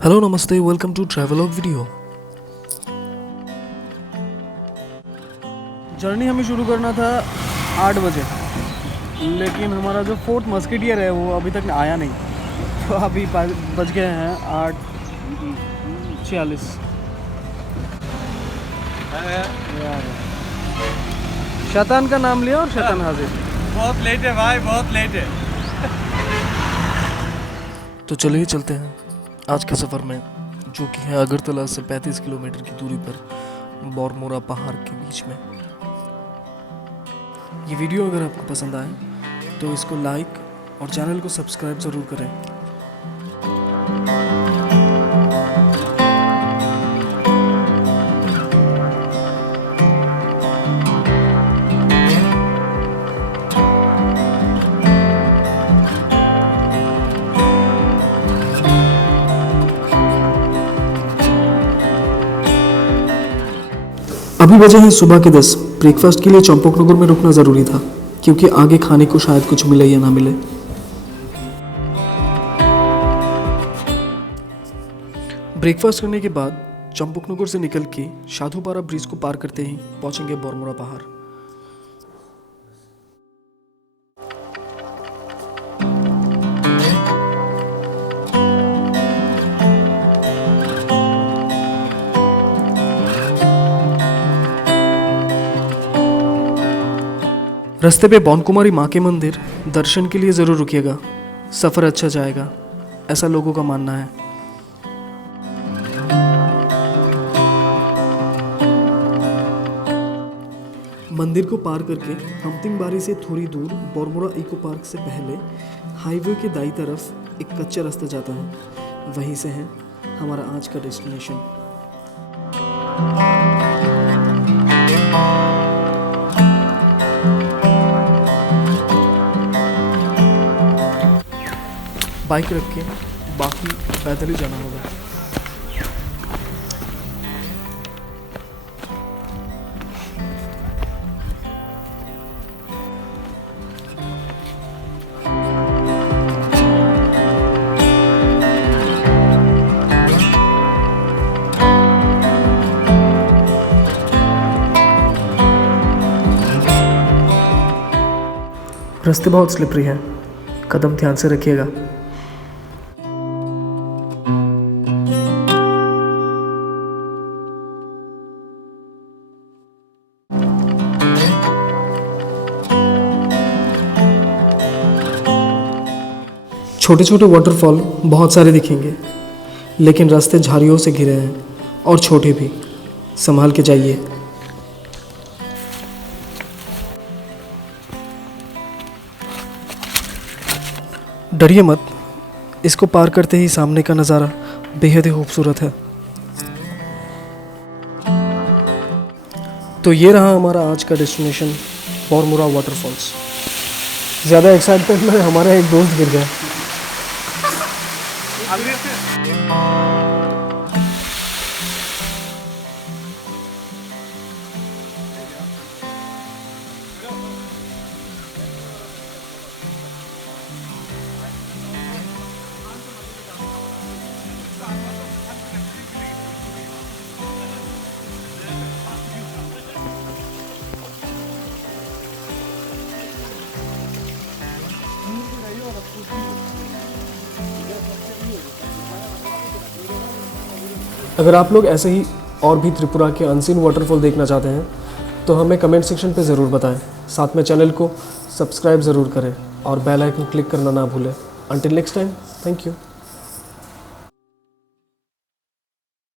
Hello नमस्ते welcome to travelogue video. Journey हमें शुरू करना था 8 बजे, लेकिन हमारा जो फोर्थ मस्केटियर है वो अभी तक आया नहीं। तो अभी बज गए हैं 8:46। शैतान का नाम लिया और शैतान हाजिर। बहुत लेट है भाई, बहुत लेट है। तो चलिए चलते हैं आज के सफ़र में, जो कि है अगरतला से 35 किलोमीटर की दूरी पर बॉरमोरा पहाड़ के बीच में। ये वीडियो अगर आपको पसंद आए तो इसको लाइक और चैनल को सब्सक्राइब ज़रूर करें। अभी बजे हैं सुबह के 10। ब्रेकफास्ट के लिए चंपकनगर में रुकना ज़रूरी था, क्योंकि आगे खाने को शायद कुछ मिले या ना मिले। ब्रेकफास्ट करने के बाद चंपकनगर से निकल के साधुपारा ब्रिज को पार करते ही पहुंचेंगे बॉरमोरा पहाड़। रास्ते पे बौनकुमारी माँ के मंदिर दर्शन के लिए ज़रूर रुकिएगा, सफ़र अच्छा जाएगा, ऐसा लोगों का मानना है। मंदिर को पार करके हमतिंगबारी से थोड़ी दूर बॉरमोरा इको पार्क से पहले हाईवे के दाईं तरफ एक कच्चा रास्ता जाता है। वहीं से है हमारा आज का डेस्टिनेशन। बाइक रख के बाकी पैदल ही जाना होगा। रास्ते बहुत स्लिपरी हैं, कदम ध्यान से रखिएगा। छोटे छोटे वाटरफॉल बहुत सारे दिखेंगे, लेकिन रास्ते झाड़ियों से घिरे हैं और छोटे भी, संभाल के जाइए। डरिए मत, इसको पार करते ही सामने का नज़ारा बेहद ही खूबसूरत है। तो ये रहा हमारा आज का डेस्टिनेशन, बॉरमोरा वाटरफॉल्स। ज़्यादा एक्साइटमेंट में हमारा एक दोस्त गिर गया। अगर आप लोग ऐसे ही और भी त्रिपुरा के अनसीन वाटरफॉल देखना चाहते हैं तो हमें कमेंट सेक्शन पे ज़रूर बताएं। साथ में चैनल को सब्सक्राइब ज़रूर करें और बेल आइकन क्लिक करना ना भूलें। Until next time, thank you.